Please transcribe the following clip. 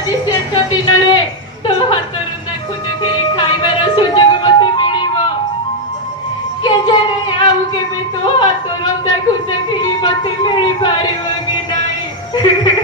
आज शेष दिन में तो हाथ रंधा खोज खाइबार सुजोग मत मिल केजाने आउ के तो हाथ रंधा खोज मत मिल पार कि नहीं।